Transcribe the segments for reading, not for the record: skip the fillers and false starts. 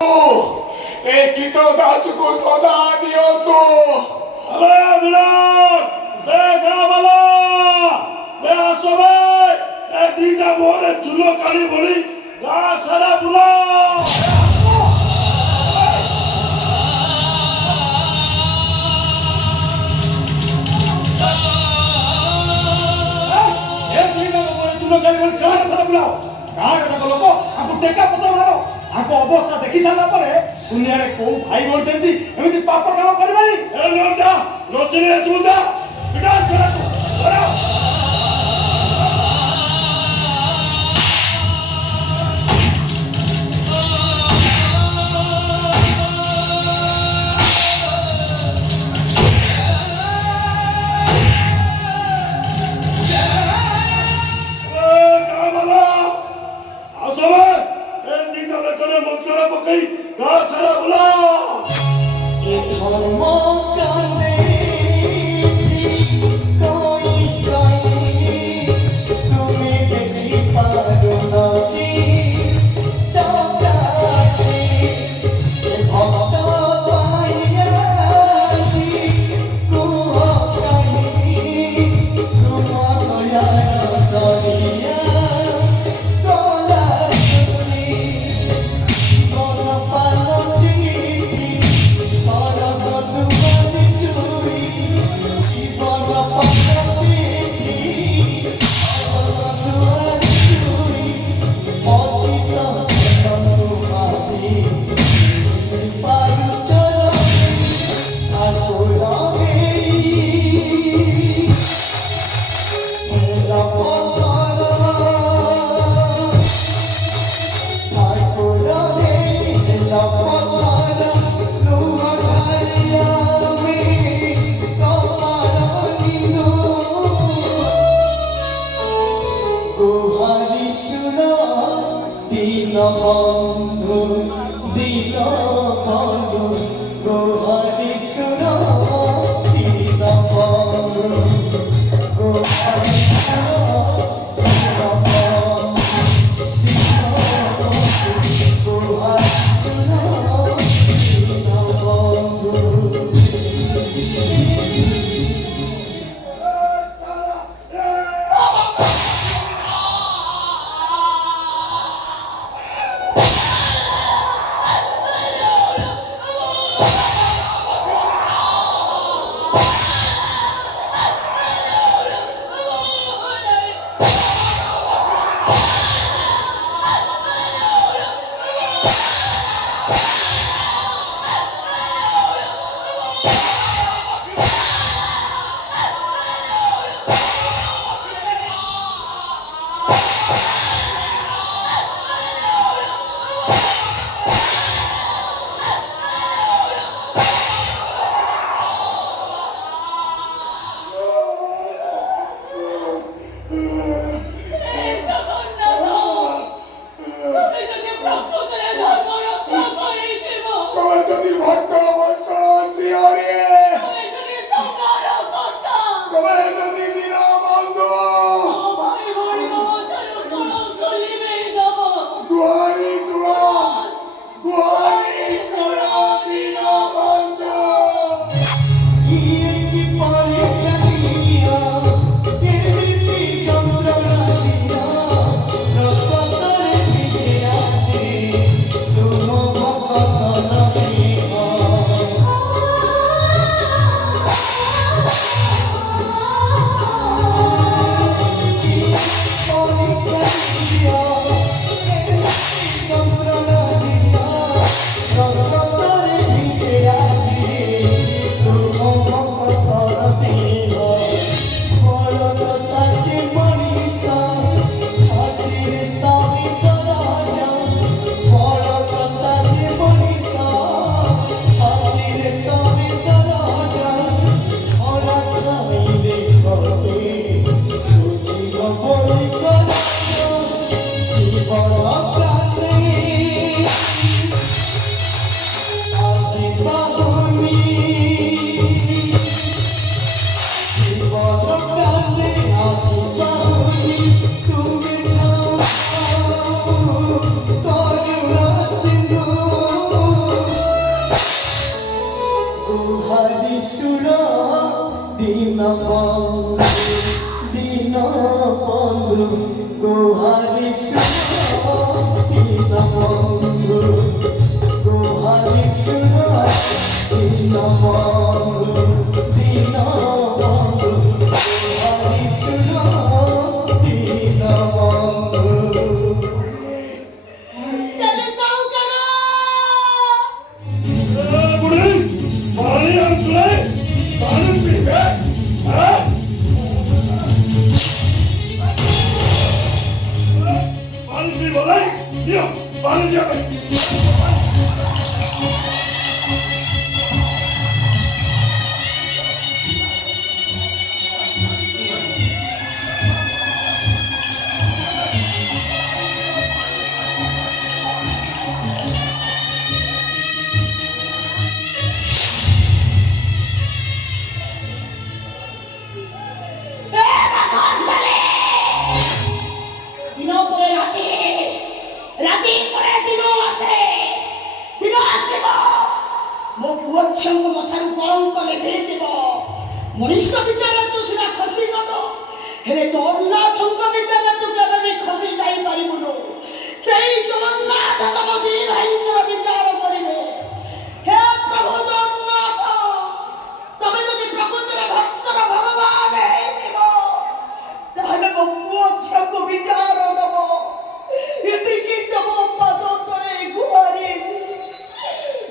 ଏ କୀଟ ଦାସକୁ ସଜା ଦିଅନ୍ତୁ। अबे विराट बे गावाला बे आसबे ए दीटा मोरे चुलो काली बोली गा सारा बुला ए दीटा मोरे चुलो काली बोली गा सारा बुलाओ गा का लोक आकु टेका पत्र मारो आको अवस्था देखि साला परे दुनिया रे को भाई बोलतेंती एमिति पाप काम करबाई ए लोटा रोशनी असुदा विकास करा करा ଛୁଆଙ୍କ ମଥାରୁ କଳଙ୍କ ଲିଭେଇଯିବ। ମଣିଷ ବିଚାର ତୁ ସିନା ଖସିଗଲ, ହେଲେ ଜଗନ୍ନାଥଙ୍କ ବିଚାର ତୁ କେବେ ବି ଖସି ଯାଇପାରିବୁନୁ। ସେଇ ଜଗନ୍ନାଥ ତମ ଦି ଭାଇଙ୍କର ବିଚାର କରିବେ। ହେ ପ୍ରଭୁ ଜଗନ୍ନାଥ, ତମେ ଯଦି ପ୍ରକୃତିରେ ଭକ୍ତର ଭଗବାନ ହେଇଥିବ, ତାହେଲେ ମୋ ପୁଅ ଝିଅକୁ ବିଚାର ଦବ। ଏତିକି ତମ ପାଦ ତଳେ ଗୁହାରି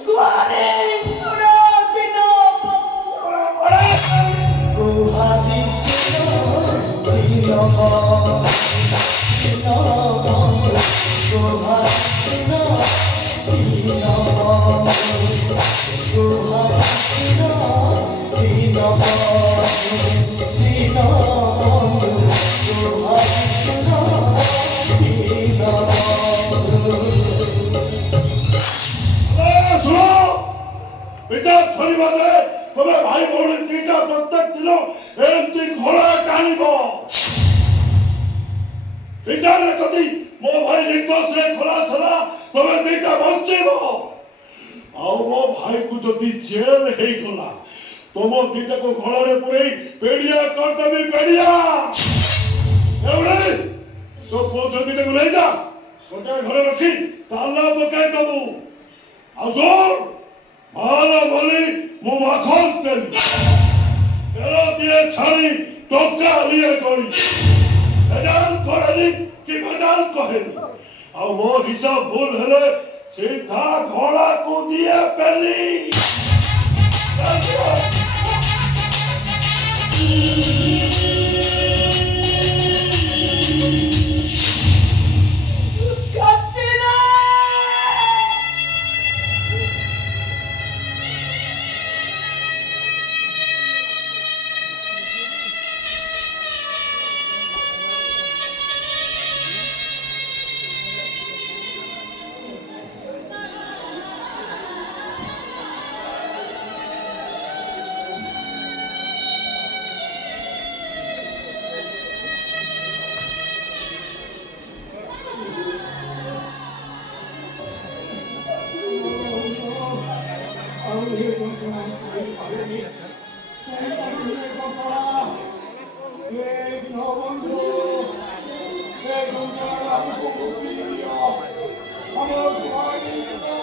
ଗୁହାରି ଶୁଣ ଦିନ ଗୁହାରି ଶୁଣ ଦିନ বিচার সরিবা দে। তবে ভাই ভৌণী দুইটা প্রত্যেক দিন এমতি ঘোড়া টাণিব। বিচারে যদি ମୋ ଭାଇ ନିର୍ଦ୍ଦୋଷରେ ଖୋଲା ଛଡ଼ା ତମେ ଦିଟା ବଞ୍ଚିବ। ଆଉ ମୋ ଭାଇକୁ ଯଦି ଜେଲ ହେଇଗଲା, ତମ ଦିଟାକୁ ଘୋଡ଼ାରେ ପୁରେଇ ପେଡ଼ିଆ କରିଦେବି ପେଡ଼ିଆ। ଏଭଳି ତୋ ପୁଅ ଝିଅ ଦିଟାକୁ ନେଇଯା, ଗୋଟେ ଘରେ ରଖି ତାଲା ପକାଇ ଦବୁ। ଆଉ ଶୁଣ, ମାଲ ବୋଲି ମୁଁ ମାଖନ ଦେବି, ତେଲ ଦିଏ ଛାଣି ଟଙ୍କା ନିଏ ଗଳି। ଭେଜାଲ କରେନି କି ଭେଜାଲ କହେନି। ଆଉ ମୋ ହିସାବ ଭୁଲ ହେଲେ ସିଧା ଘୋଡ଼ାକୁ ଦିଏ ପେଲି। I'm